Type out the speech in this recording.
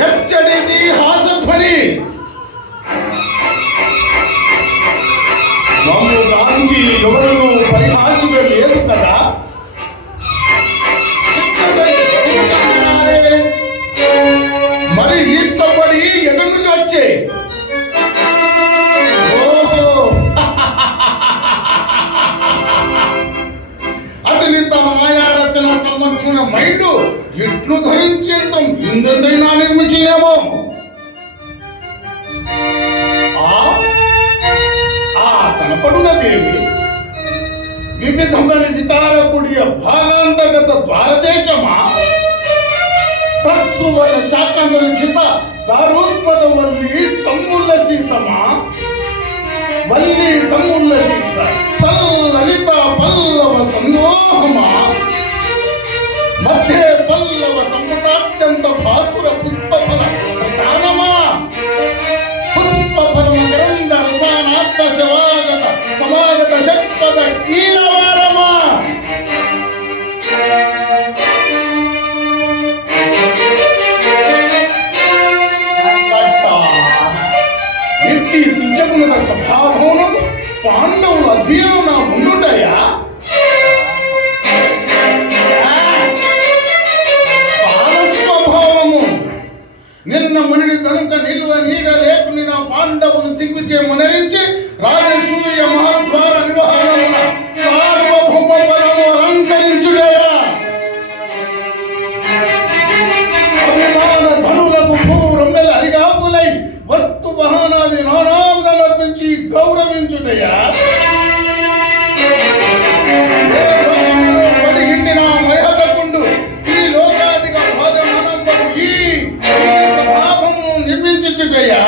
ఎచ్చడిది హాసధ్వని మమ్ము గాంచి ఎవరును పరిహాసిక లేదు కదా. మరి ఈ సవ్వడి ఎడను వచ్చే అతనింత మాయా రచన సమర్థన మైండ్ ఎట్లు ధరించేంత ఇందైనా నిర్మించినేమో. కనపడున్నదేమి వివిధమైన వికారకుడియ భాగాంతర్గత భారతదేశమా తస్సువర శాకంతలిఖిత దారోత్పద వల్లి సముల్లసితమా వల్లి సముల్లసిత సల్లలిత పల్లవ సందోహమా మధ్య పల్లవ సంపుటాత్యంత భాసుర పుష్పఫల ప్రధానమా పుష్పఫల మకరంద రసానాత్త శవాగత సమాగత షట్పద కీలవారమా. ఎట్టి దిజగుణ సభాభవనము పాండవుల అధీనమున ఉండుటయా. పాలస్వభావము నిన్న మునిడి తనుక నిల్వ నీడ లేకుని నా పాండవులు దిగ్విజయ మనరించి రాజసూయ మహాద్వార నిర్వహణమున సార్వభౌమ పరము అలంకరించుడయా. అభిమాన ధనులకు భూరమ్మెల అరిగాపులై వస్తు వాహనాది నానార్పించి గౌరవించుటయా. పడిగిండిన మయహతకుండు త్రిలోకాదిగా భాగమానంబకు ఈ సభాభము నిర్మించుటయా.